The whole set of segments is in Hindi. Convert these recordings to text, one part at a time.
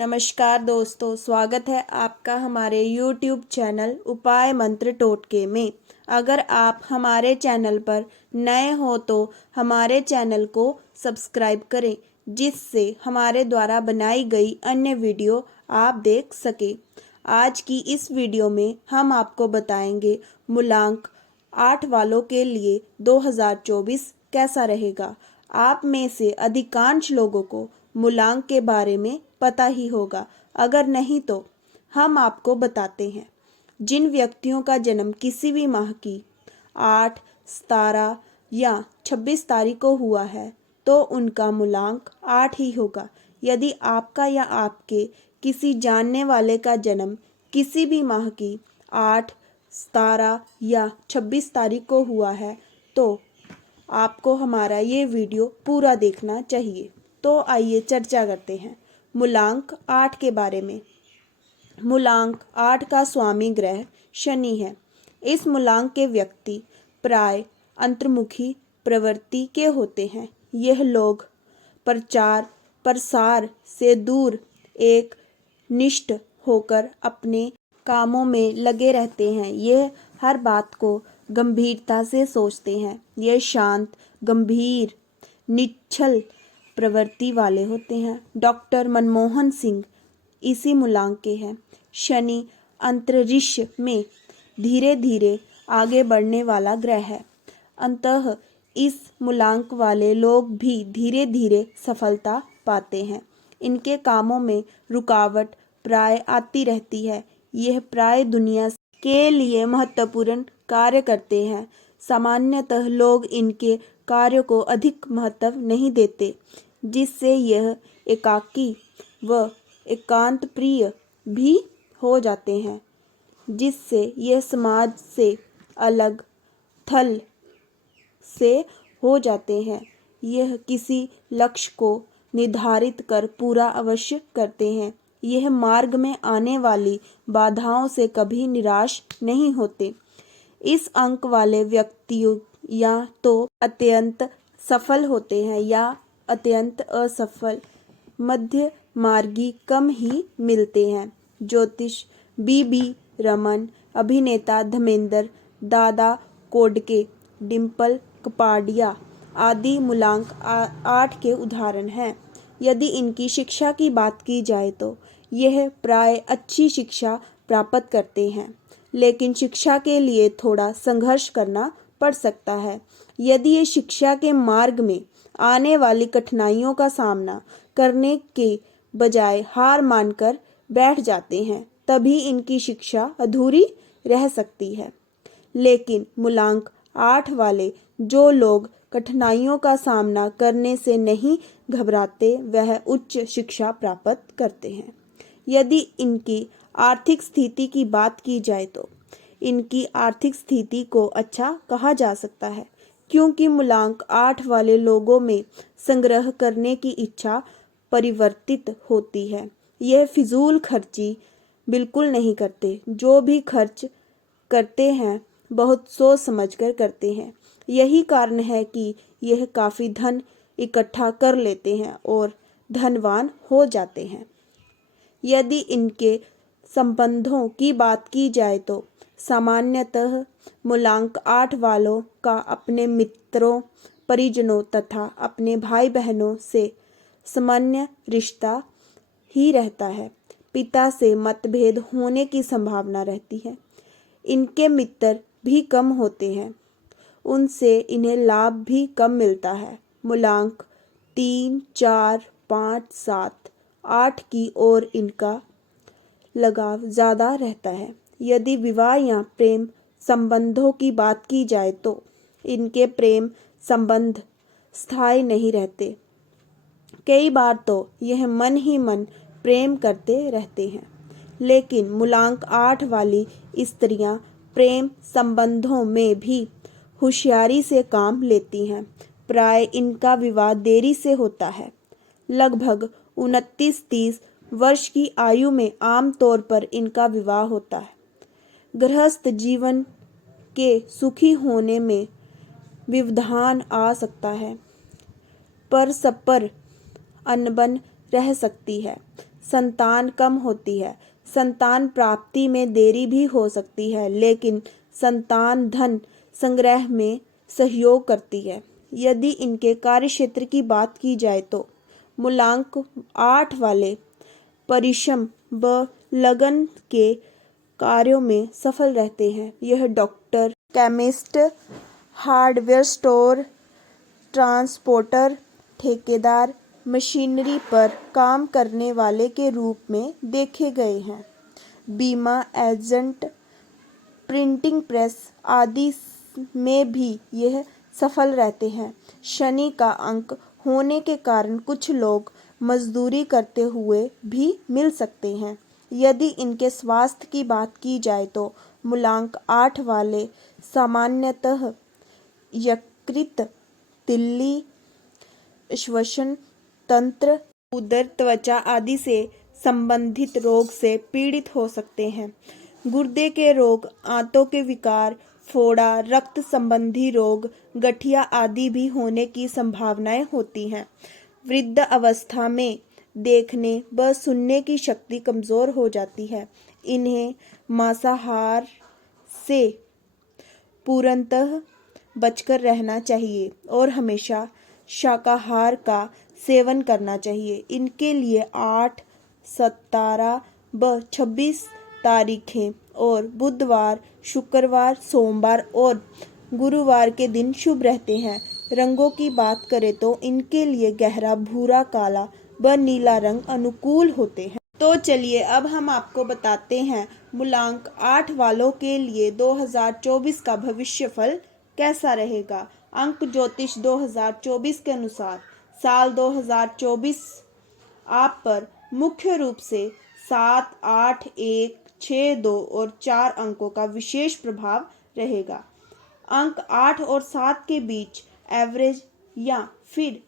नमस्कार दोस्तों, स्वागत है आपका हमारे YouTube चैनल उपाय मंत्र टोटके में। अगर आप हमारे चैनल पर नए हो तो हमारे चैनल को सब्सक्राइब करें, जिससे हमारे द्वारा बनाई गई अन्य वीडियो आप देख सकें। आज की इस वीडियो में हम आपको बताएंगे मूलांक 8 वालों के लिए 2024 कैसा रहेगा। आप में से अधिकांश लोगों को मूलांक के बारे में पता ही होगा, अगर नहीं तो हम आपको बताते हैं। जिन व्यक्तियों का जन्म किसी भी माह की 8, 17 या 26 तारीख को हुआ है तो उनका मूलांक 8 ही होगा। यदि आपका या आपके किसी जानने वाले का जन्म किसी भी माह की 8, 17 या 26 तारीख को हुआ है तो आपको हमारा ये वीडियो पूरा देखना चाहिए। तो आइए चर्चा करते हैं मूलांक 8 के बारे में। मूलांक 8 का स्वामी ग्रह शनि है। इस मूलांक के व्यक्ति प्राय अंतर्मुखी प्रवृत्ति के होते हैं। यह लोग प्रचार प्रसार से दूर एक निष्ठ होकर अपने कामों में लगे रहते हैं। यह हर बात को गंभीरता से सोचते हैं। यह शांत, गंभीर, निश्चल प्रवृत्ति वाले होते हैं। डॉक्टर मनमोहन सिंह इसी मूलांक के हैं। शनि अंतरिक्ष में धीरे धीरे आगे बढ़ने वाला ग्रह है। अतः इस मूलांक वाले लोग भी धीरे धीरे सफलता पाते हैं। इनके कामों में रुकावट प्राय आती रहती है। यह प्राय दुनिया के लिए महत्वपूर्ण कार्य करते हैं। सामान्यतः लोग इनके कार्यों को अधिक महत्व नहीं देते, जिससे यह एकाकी व एकांत प्रिय भी हो जाते हैं, जिससे यह समाज से अलग थल से हो जाते हैं। यह किसी लक्ष्य को निर्धारित कर पूरा अवश्य करते हैं। यह मार्ग में आने वाली बाधाओं से कभी निराश नहीं होते। इस अंक वाले व्यक्तियों या तो अत्यंत सफल होते हैं या अत्यंत असफल। मध्य मार्गी कम ही मिलते हैं। ज्योतिष बी रमन, अभिनेता धर्मेंद्र, दादा कोडके, डिम्पल कपाड़िया आदि मूलांक 8 के उदाहरण हैं। यदि इनकी शिक्षा की बात की जाए तो यह प्राय अच्छी शिक्षा प्राप्त करते हैं, लेकिन शिक्षा के लिए थोड़ा संघर्ष करना पड़ सकता है। यदि ये शिक्षा के मार्ग में आने वाली कठिनाइयों का सामना करने के बजाय हार मानकर बैठ जाते हैं, तभी इनकी शिक्षा अधूरी रह सकती है। लेकिन मूलांक 8 वाले जो लोग कठिनाइयों का सामना करने से नहीं घबराते, वह उच्च शिक्षा प्राप्त करते हैं। यदि इनकी आर्थिक स्थिति की बात की जाए तो इनकी आर्थिक स्थिति को अच्छा कहा जा सकता है, क्योंकि मूलांक 8 वाले लोगों में संग्रह करने की इच्छा परिवर्तित होती है। यह फिजूल खर्ची बिल्कुल नहीं करते। जो भी खर्च करते हैं बहुत सोच समझकर करते हैं। यही कारण है कि यह काफ़ी धन इकट्ठा कर लेते हैं और धनवान हो जाते हैं। यदि इनके संबंधों की बात की जाए तो सामान्यतः मूलांक 8 वालों का अपने मित्रों, परिजनों तथा अपने भाई बहनों से सामान्य रिश्ता ही रहता है। पिता से मतभेद होने की संभावना रहती है। इनके मित्र भी कम होते हैं, उनसे इन्हें लाभ भी कम मिलता है। मूलांक 3, 4, 5, 7, 8 की ओर इनका लगाव ज़्यादा रहता है। यदि विवाह या प्रेम संबंधों की बात की जाए तो इनके प्रेम संबंध स्थायी नहीं रहते। कई बार तो यह मन ही मन प्रेम करते रहते हैं। लेकिन मूलांक 8 वाली स्त्रियां प्रेम संबंधों में भी होशियारी से काम लेती हैं। प्राय इनका विवाह देरी से होता है। लगभग 29-30 वर्ष की आयु में आमतौर पर इनका विवाह होता है। गृहस्थ जीवन के सुखी होने में व्यवधान आ सकता है, परस्पर अनबन रह सकती है। संतान कम होती है। संतान प्राप्ति में देरी भी हो सकती है, लेकिन संतान धन संग्रह में सहयोग करती है। यदि इनके कार्यक्षेत्र की बात की जाए तो मूलांक 8 वाले परिश्रम व लगन के कार्यों में सफल रहते हैं। यह doctor, chemist, hardware store, transporter, ठेकेदार, मशीनरी पर काम करने वाले के रूप में देखे गए हैं। बीमा एजेंट, प्रिंटिंग प्रेस आदि में भी यह सफल रहते हैं। शनि का अंक होने के कारण कुछ लोग मजदूरी करते हुए भी मिल सकते हैं। यदि इनके स्वास्थ्य की बात की जाए तो मूलांक 8 वाले सामान्यतः यकृत, तिल्ली, श्वसन तंत्र, उदर, त्वचा आदि से संबंधित रोग से पीड़ित हो सकते हैं। गुर्दे के रोग, आंतों के विकार, फोड़ा, रक्त संबंधी रोग, गठिया आदि भी होने की संभावनाएं होती हैं। वृद्ध अवस्था में देखने व सुनने की शक्ति कमजोर हो जाती है। इन्हें मांसाहार से पूर्णतः बचकर रहना चाहिए और हमेशा शाकाहार का सेवन करना चाहिए। इनके लिए 8, 17 व 26 तारीखें और बुधवार, शुक्रवार, सोमवार और गुरुवार के दिन शुभ रहते हैं। रंगों की बात करें तो इनके लिए गहरा भूरा, काला व नीला रंग अनुकूल होते हैं। तो चलिए अब हम आपको बताते हैं मूलांक 8 वालों के लिए 2024 का भविष्यफल कैसा रहेगा। अंक ज्योतिष 2024 के अनुसार साल 2024 आप पर मुख्य रूप से 7, 8, 1, 6, 2 और 4 अंकों का विशेष प्रभाव रहेगा। अंक 8 और 7 के बीच एवरेज या फिर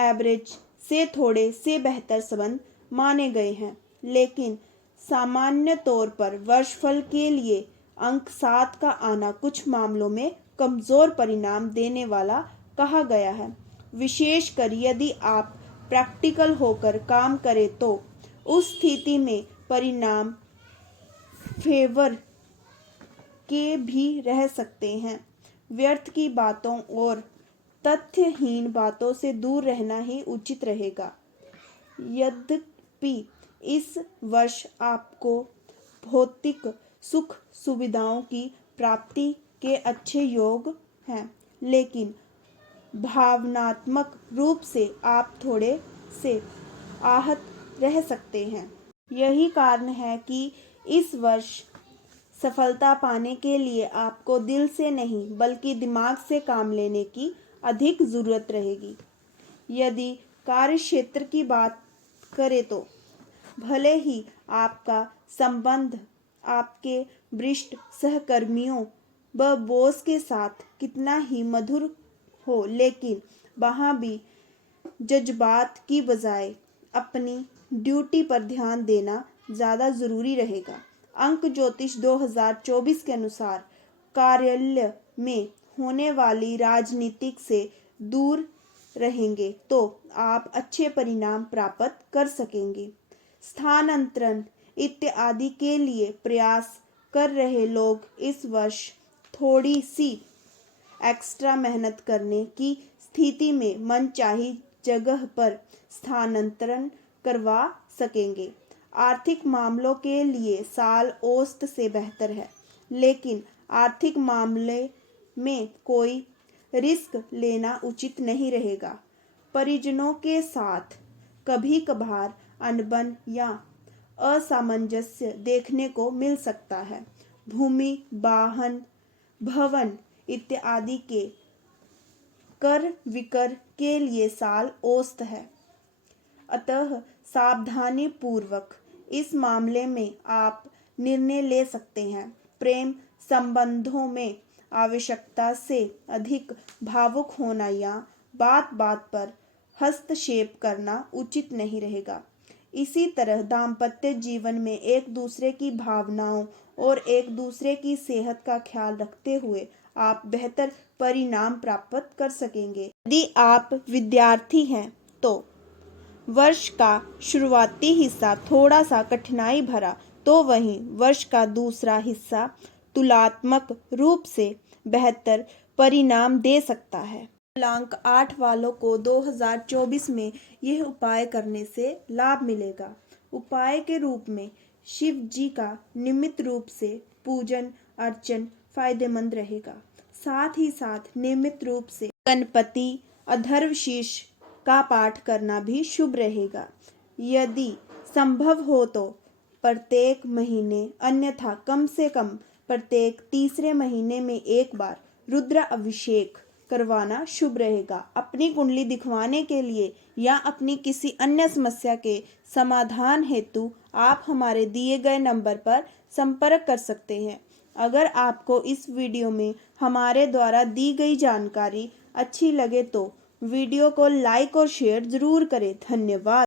एवरेज से थोड़े से बेहतर संबंध माने गए हैं, लेकिन सामान्य तौर पर वर्षफल के लिए अंक 7 का आना कुछ मामलों में कमजोर परिणाम देने वाला कहा गया है। विशेषकर यदि आप प्रैक्टिकल होकर काम करें तो उस स्थिति में परिणाम फेवर के भी रह सकते हैं। व्यर्थ की बातों और तथ्यहीन बातों से दूर रहना ही उचित रहेगा। यद्यपि इस वर्ष आपको भौतिक सुख सुविधाओं की प्राप्ति के अच्छे योग हैं, लेकिन भावनात्मक रूप से आप थोड़े से आहत रह सकते हैं। यही कारण है कि इस वर्ष सफलता पाने के लिए आपको दिल से नहीं बल्कि दिमाग से काम लेने की अधिक जरूरत रहेगी। यदि कार्य क्षेत्र की बात करें तो भले ही आपका संबंध आपके वरिष्ठ सहकर्मियों व बॉस के साथ कितना ही मधुर हो, लेकिन वहाँ भी जज्बात की बजाय अपनी ड्यूटी पर ध्यान देना ज़्यादा ज़रूरी रहेगा। अंक ज्योतिष 2024 के अनुसार कार्यालय में होने वाली राजनीतिक से दूर रहेंगे तो आप अच्छे परिणाम प्राप्त कर सकेंगे। स्थानांतरण इत्यादि के लिए प्रयास कर रहे लोग इस वर्ष थोड़ी सी एक्स्ट्रा मेहनत करने की स्थिति में मनचाही जगह पर स्थानांतरण करवा सकेंगे। आर्थिक मामलों के लिए साल औसत से बेहतर है, लेकिन आर्थिक मामले में कोई रिस्क लेना उचित नहीं रहेगा। परिजनों के साथ कभी कभार अनबन या असामंजस्य देखने को मिल सकता है। भूमि, वाहन, भवन इत्यादि के कर विकर के लिए साल औसत है, अतः सावधानी पूर्वक इस मामले में आप निर्णय ले सकते हैं। प्रेम संबंधों में आवश्यकता से अधिक भावुक होना या बात बात पर हस्तक्षेप करना उचित नहीं रहेगा। इसी तरह दाम्पत्य जीवन में एक दूसरे की भावनाओं और एक दूसरे की सेहत का ख्याल रखते हुए आप बेहतर परिणाम प्राप्त कर सकेंगे। यदि आप विद्यार्थी हैं तो वर्ष का शुरुआती हिस्सा थोड़ा सा कठिनाई भरा तो वहीं वर्ष का दूसरा हिस्सा तुलनात्मक रूप से बेहतर परिणाम दे सकता है। पूर्णांक 8 वालों को 2024 में यह उपाय करने से लाभ मिलेगा। उपाय के रूप में शिव जी का नियमित रूप से पूजन अर्चन फायदेमंद रहेगा। साथ ही साथ नियमित रूप से गणपति अथर्वशीर्ष का पाठ करना भी शुभ रहेगा। यदि संभव हो तो प्रत्येक महीने अन्यथा कम से कम प्रत्येक तीसरे महीने में एक बार रुद्र अभिषेक करवाना शुभ रहेगा। अपनी कुंडली दिखवाने के लिए या अपनी किसी अन्य समस्या के समाधान हेतु आप हमारे दिए गए नंबर पर संपर्क कर सकते हैं। अगर आपको इस वीडियो में हमारे द्वारा दी गई जानकारी अच्छी लगे तो वीडियो को लाइक और शेयर ज़रूर करें। धन्यवाद।